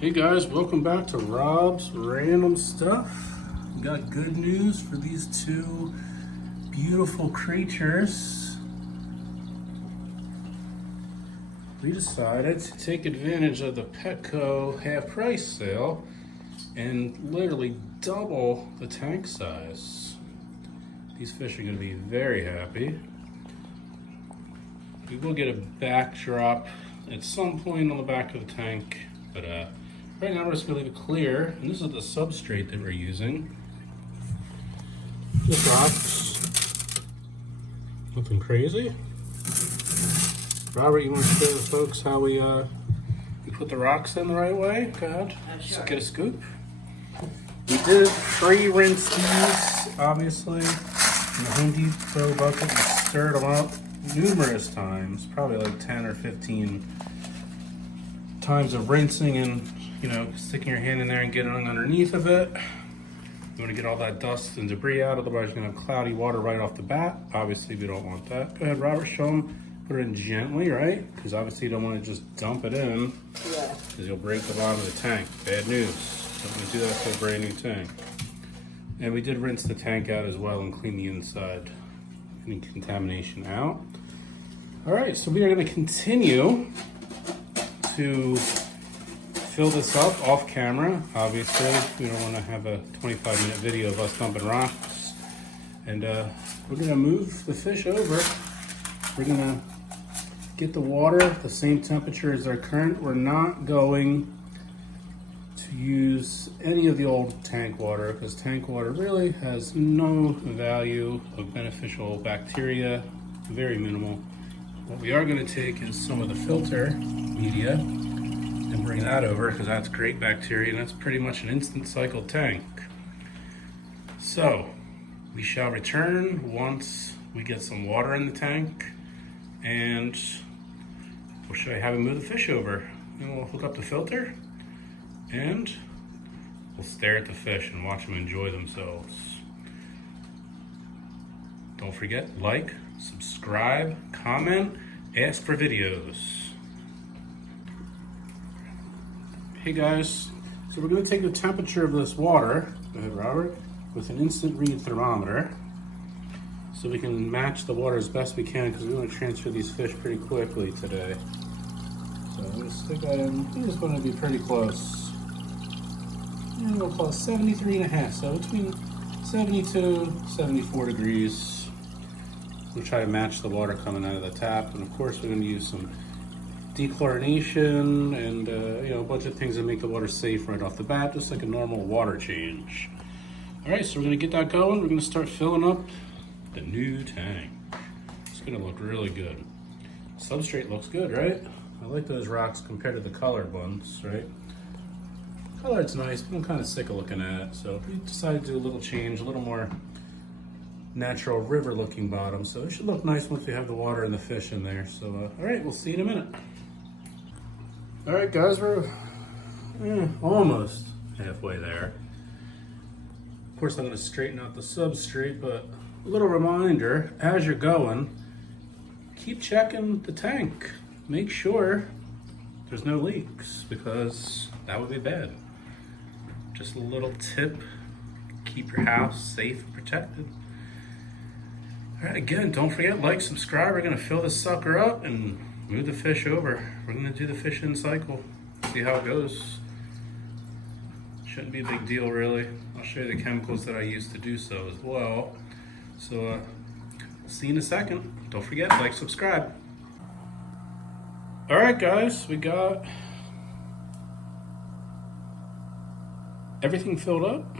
Hey guys, welcome back to Rob's Random Stuff. We got good news for these two beautiful creatures. We decided to take advantage of the Petco half price sale and literally double the tank size. These fish are going to be very happy. We will get a backdrop at some point on the back of the tank, but right now we're just going to leave it clear, and this is the substrate that we're using. Just rocks. Nothing crazy. Robert, you want to show the folks how we put the rocks in the right way? Go ahead. Sure. Just get a scoop. We did pre-rinse these, obviously, in the Home Depot bucket. We stirred them up numerous times, probably like 10 or 15 times of rinsing and sticking your hand in there and getting underneath of it. You want to get all that dust and debris out, otherwise you're going to have cloudy water right off the bat. Obviously, we don't want that. Go ahead, Robert, show them. Put it in gently, right? Because obviously you don't want to just dump it in. Yeah. Because you'll break the bottom of the tank. Bad news. Don't want to do that to a brand new tank. And we did rinse the tank out as well and clean the inside. Any contamination out. All right, so we are going to continue to fill this up off camera. Obviously, we don't want to have a 25-minute video of us dumping rocks. And we're going to move the fish over. We're going to get the water the same temperature as our current. We're not going to use any of the old tank water because tank water really has no value of beneficial bacteria, very minimal. What we are going to take is some of the filter media and bring that over because that's great bacteria and that's pretty much an instant cycle tank. So we shall return once we get some water in the tank, and we'll show you how we move the fish over. And we'll hook up the filter and we'll stare at the fish and watch them enjoy themselves. Don't forget, like, subscribe, comment, ask for videos. Hey guys, so we're going to take the temperature of this water, go ahead Robert, with an instant read thermometer so we can match the water as best we can because we want to transfer these fish pretty quickly today. So I'm going to stick that in. I think it's going to be pretty close. And we'll call it 73.5, so between 72, 74 degrees. We'll try to match the water coming out of the tap, and of course we're going to use some dechlorination and a bunch of things that make the water safe right off the bat, just like a normal water change. All right, so we're going to get that going. We're going to start filling up the new tank. It's going to look really good. Substrate looks good, right? I like those rocks compared to the colored ones, right? Colored's nice, but I'm kind of sick of looking at it, so we decided to do a little change, a little more natural river looking bottom, so it should look nice once we have the water and the fish in there. So all right, we'll see you in a minute. All right guys, we're almost halfway there. Of course I'm going to straighten out the substrate, but a little reminder, as you're going, keep checking the tank. Make sure there's no leaks because that would be bad. Just a little tip, keep your house safe and protected. All right, again, don't forget, like, subscribe. We're going to fill this sucker up and move the fish over. We're going to do the fish in cycle, see how it goes. Shouldn't be a big deal, really. I'll show you the chemicals that I use to do so as well. So, see you in a second. Don't forget, like, subscribe. All right, guys, we got everything filled up.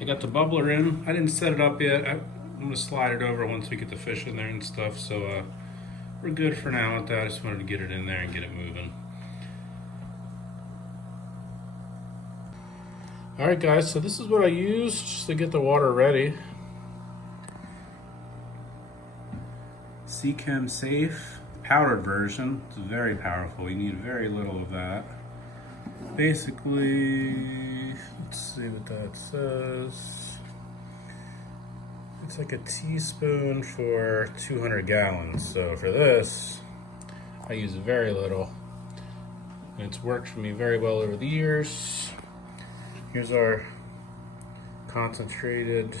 I got the bubbler in. I didn't set it up yet. I'm going to slide it over once we get the fish in there and stuff. So we're good for now with that. I just wanted to get it in there and get it moving. All right, guys, so this is what I used just to get the water ready. Seachem Safe powdered version. It's very powerful. You need very little of that. Basically, let's see what that says. It's like a teaspoon for 200 gallons. So for this, I use very little. and it's worked for me very well over the years. Here's our concentrated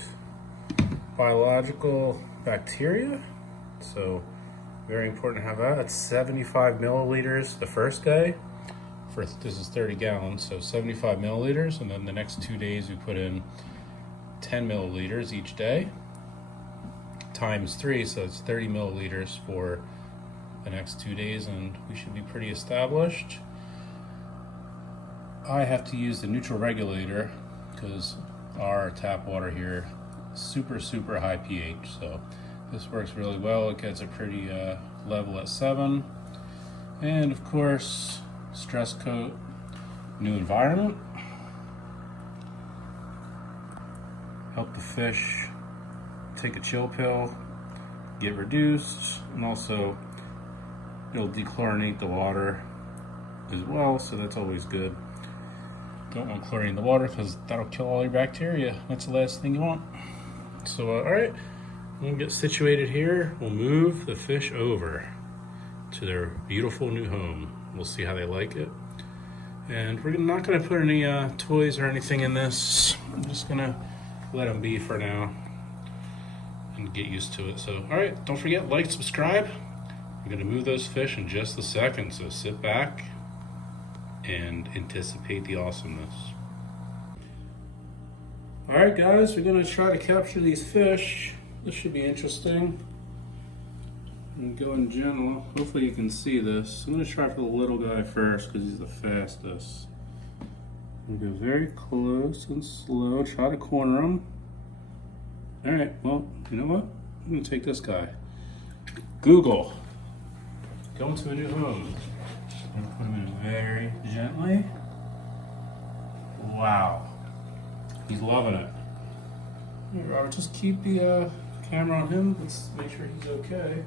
biological bacteria. So very important to have that. It's 75 milliliters the first day. This is 30 gallons, so 75 milliliters, and then the next 2 days we put in 10 milliliters each day, times 3, so it's 30 milliliters for the next 2 days, and we should be pretty established. I have to use the neutral regulator because our tap water here is super high pH, so this works really well. It gets a pretty level at 7, and of course, stress coat, new environment, help the fish take a chill pill, get reduced, and also it'll dechlorinate the water as well, so that's always good. Don't want chlorine in the water because that'll kill all your bacteria. That's the last thing you want. So, all right, we'll get situated here. We'll move the fish over to their beautiful new home. We'll see how they like it. And we're not gonna put any toys or anything in this. I'm just gonna let them be for now and get used to it. So, all right, don't forget, like, subscribe. We're gonna move those fish in just a second, so sit back and anticipate the awesomeness. All right, guys, we're gonna try to capture these fish. This should be interesting. I'm going gentle. Hopefully you can see this. I'm gonna try for the little guy first because he's the fastest. I'm gonna go very close and slow, try to corner him. All right, well, you know what? I'm gonna take this guy. Google, going to a new home. I'm gonna put him in very gently. Wow, he's loving it. All right, Robert, just keep the camera on him. Let's make sure he's okay.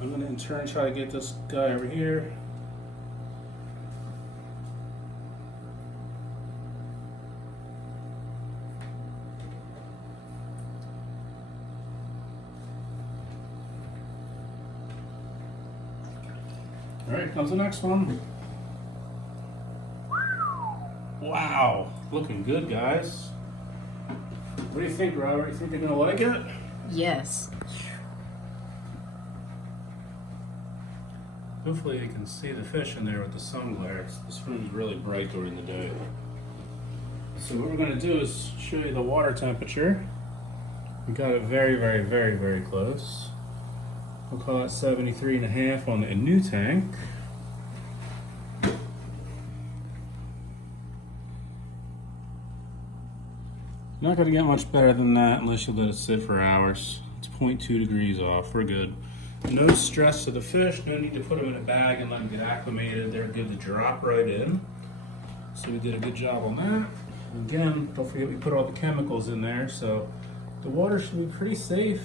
I'm gonna in turn try to get this guy over here. All right, comes the next one. Wow, looking good, guys. What do you think, Robert? You think they're gonna like it? Yes. Hopefully you can see the fish in there with the sun glare. This room's really bright during the day. So what we're going to do is show you the water temperature. We got it very close. We'll call it 73.5 on the new tank. Not going to get much better than that unless you let it sit for hours. It's 0.2 degrees off. We're good. No stress to the fish, no need to put them in a bag and let them get acclimated. They're good to drop right in. So we did a good job on that. Again, don't forget we put all the chemicals in there, so the water should be pretty safe.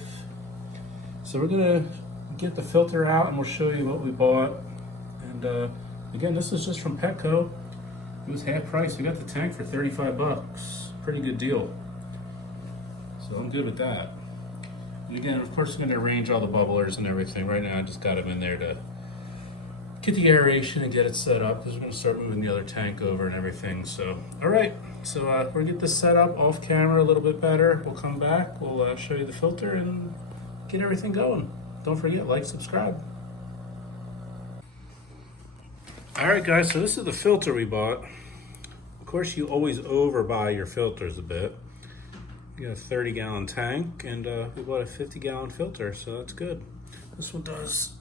So we're gonna get the filter out and we'll show you what we bought. And again, this is just from Petco. It was half price. We got the tank for 35 bucks. Pretty good deal. So I'm good with that. And again, of course, we're going to arrange all the bubblers and everything. Right now, I just got them in there to get the aeration and get it set up because we're going to start moving the other tank over and everything. So, all right. So we're going to get this set up off camera a little bit better. We'll come back. We'll show you the filter and get everything going. Don't forget, like, subscribe. All right, guys. So this is the filter we bought. Of course, you always overbuy your filters a bit. We got a 30-gallon tank, and we bought a 50-gallon filter, so that's good. This one does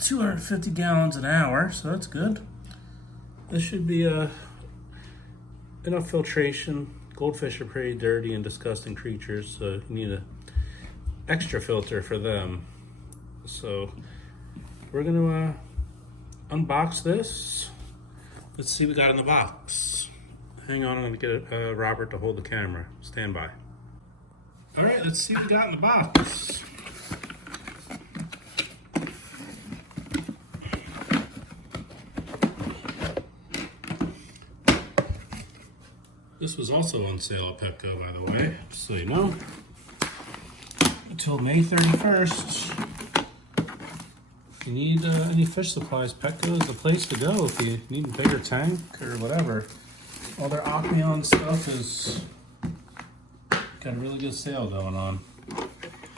250 gallons an hour, so that's good. This should be enough filtration. Goldfish are pretty dirty and disgusting creatures, so you need an extra filter for them. So we're gonna unbox this. Let's see what we got in the box. Hang on, I'm gonna get Robert to hold the camera. Stand by. All right, let's see what we got in the box. This was also on sale at Petco, by the way, just so you know. Until May 31st. If you need any fish supplies, Petco is the place to go if you need a bigger tank or whatever. All their Aqueon stuff is got a really good sale going on.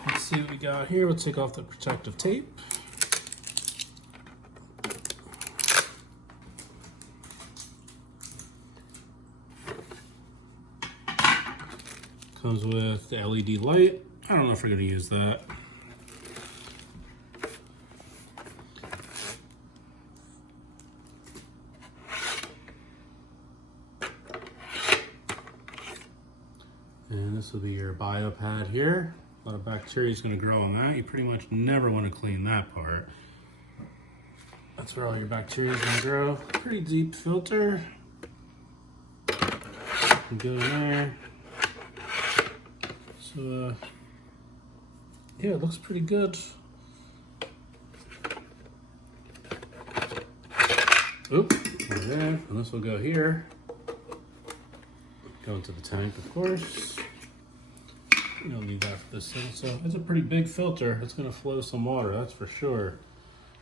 Let's see what we got here. We'll take off the protective tape. Comes with the LED light. I don't know if we're going to use that. And this will be your bio pad here. A lot of bacteria is going to grow on that. You pretty much never want to clean that part. That's where all your bacteria is going to grow. Pretty deep filter. Can go in there. So, yeah, it looks pretty good. Oop, right there. And this will go here. Go into the tank, of course. You don't need that for this thing. So it's a pretty big filter. It's gonna flow some water, that's for sure.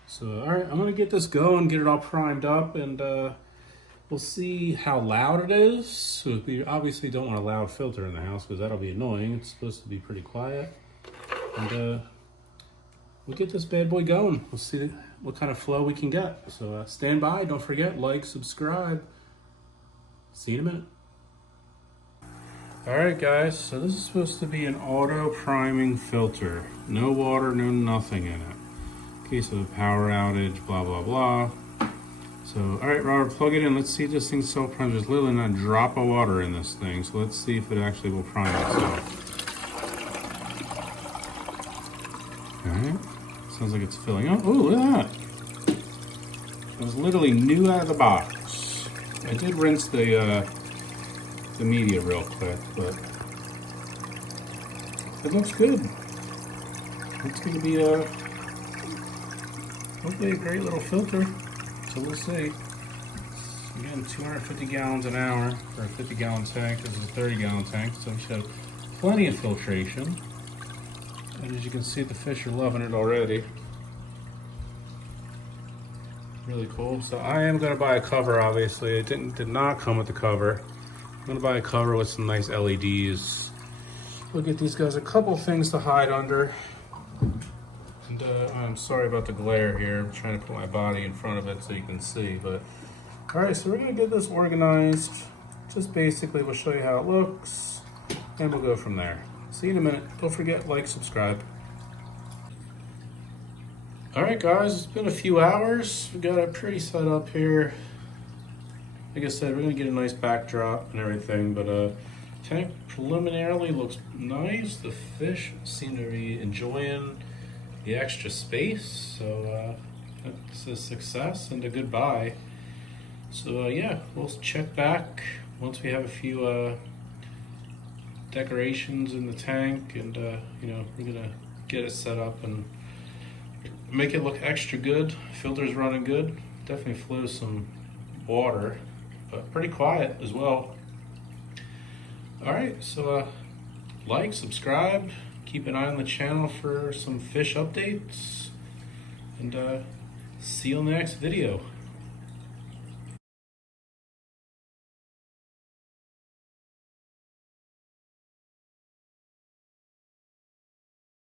So, all right, I'm gonna get this going, get it all primed up, and we'll see how loud it is. So we obviously don't want a loud filter in the house because that'll be annoying. It's supposed to be pretty quiet. And we'll get this bad boy going. We'll see what kind of flow we can get. So stand by, don't forget, like, subscribe. See you in a minute. All right, guys, so this is supposed to be an auto priming filter. No water, no nothing in it. In case of a power outage, blah, blah, blah. So, all right, Robert, plug it in. Let's see if this thing self-primes. There's literally not a drop of water in this thing. So let's see if it actually will prime itself. All right, sounds like it's filling up. Oh, look at that. It was literally new out of the box. I did rinse the media real quick, but it looks good. It's going to be hopefully a great little filter. So we'll see. Again, 250 gallons an hour for a 50-gallon tank. This is a 30-gallon tank, so we should have plenty of filtration. And as you can see, the fish are loving it already. Really cool. So I am going to buy a cover, obviously. It did not come with the cover. I'm going to buy a cover with some nice LEDs. Look at these guys. A couple things to hide under. And I'm sorry about the glare here. I'm trying to put my body in front of it so you can see. But all right, so we're going to get this organized. Just basically, we'll show you how it looks, and we'll go from there. See you in a minute. Don't forget, like, subscribe. All right, guys, it's been a few hours. We got it pretty set up here. Like I said, we're gonna get a nice backdrop and everything, but tank preliminarily looks nice. The fish seem to be enjoying the extra space, so it's a success and a goodbye. So yeah, we'll check back once we have a few decorations in the tank, and you know, we're gonna get it set up and make it look extra good. Filter's running good. Definitely flows some water, but pretty quiet as well. All right, so like, subscribe, keep an eye on the channel for some fish updates, and see you in the next video.